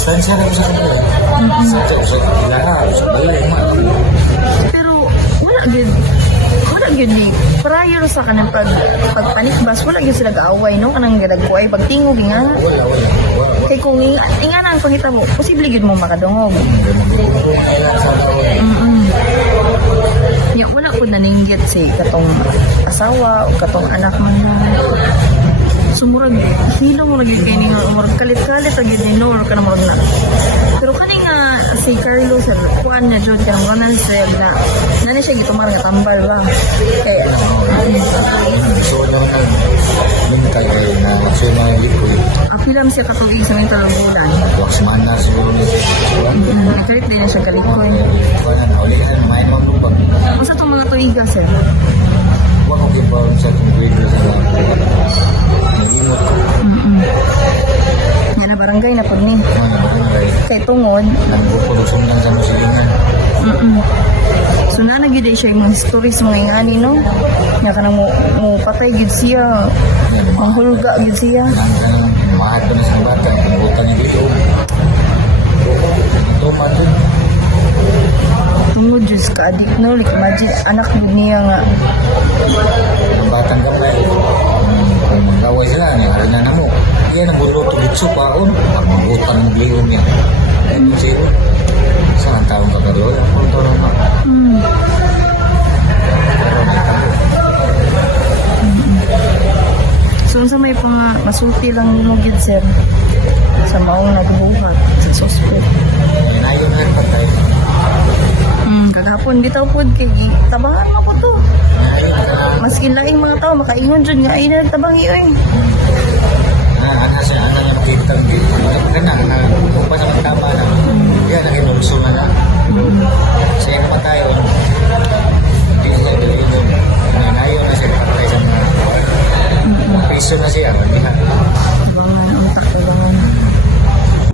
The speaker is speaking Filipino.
distansya na ko sa kanila. Sa ilaha, sa balay, Pero wala gyud ni prior sa kanang pagpanikbas wala gyud sila kaaway no kanang gadagkuay pagtingog nga. wala. Kay kung inga na ang pangita mo, posible gyud mo makadungog. Nya wala ko naninggit si katong asawa o katong anak man na. Sumurag hilo mo lagi kay ni nga murag kalit-kalit lagi din no or kana murag na. Pero kani nga si Carlos sa kuan niya jud kanang kanan sa na nani siya gitumar nga tambal ba. Kay So, minta kayo na nagsuna yung liquid. apilam siya katuig sa mga bulan. Huwag semana siguro ni. Ikrit din siya kalikoy. Kaya na, ulihan, may mamlubag. Masa itong mga tuiga, sir? Huwag ko kibawan sa kong grade sa mga nalimot ko. Yan na barangay na pag ni. Kay tungod. Nagpupunusun lang sa musilingan. So na nagiday siya yung stories mga ingani, no? Nga ka na mo patay gid siya. Ang hulga gid siya. Nang mahal ko na sa bata. Ang butang niya dito. Ito, matun. Tungod Diyos ka adik, no? Like imagine, anak gid niya nga. Ang batang gamay. Kung mag-away sila, nangyari na na mo. Kaya nabuluto dito pa on. Pag mag-utang ng liyon niya. Ayun siya. Saan taong ka ba doon? Ang punto na nga. Pero may kami. So sa may mga masulti lang mo gid, sir. Sa maong nagbuhat sa suspect. Inayon nga patay. Kagapon bitaw pod kay tabangan mo po to. Maski laing mga tao makaingon jud nga ay nagtabangi oy. Ana siya, ana nga makitang dito. Kanang na, kung pa sa magtama na. Kaya nakinulso na na. Siya yung patay on. Hindi siya dalinom. Inayon na siya patay sa mga. Piso na siya. Hindi na.